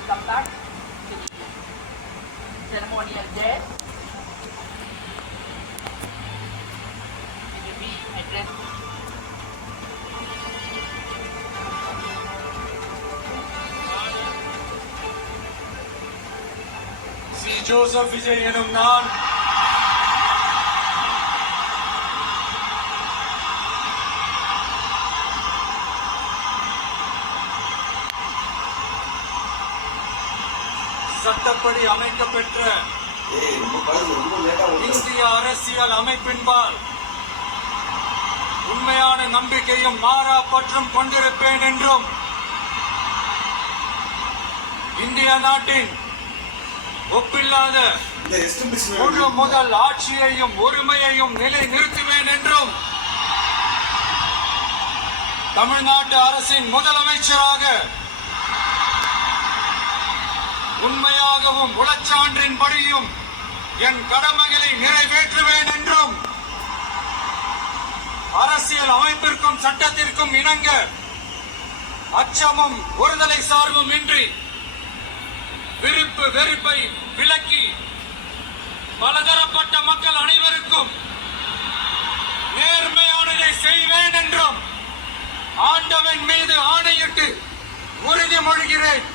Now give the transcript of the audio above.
will come back to the ceremonial chair. It will be addressed. C Joseph Vijay எனும் நான் சட்டப்படி அமைக்கப்பெற்ற இந்திய அரசியல் அமைப்பின்பால் உண்மையான நம்பிக்கையும் மாறா பற்றும் கொண்டிருப்பேன் என்றும் இந்திய நாட்டின் ஒப்பில்லாத முழு முதல் ஆட்சியையும் உரிமையையும் நிலை நிறுத்துவேன் என்றும் தமிழ்நாட்டு அரசின் முதலமைச்சராக உண்மையாகவும் உளச்சான்றின்படியும் என் கடமைகளை நிறைவேற்றுவேன் என்றும் அரசியல் அமைப்பிற்கும் சட்டத்திற்கும் இணங்க அச்சமும் ஒருதலை சார்பும் இன்றி விருப்பு வெறுப்பை விலக்கி பலதரப்பட்ட மக்கள் அனைவருக்கும் நேர்மையானதை செய்வேன் என்றும் ஆண்டவன் மீது ஆணையிட்டு உறுதிமொழிகிறேன்.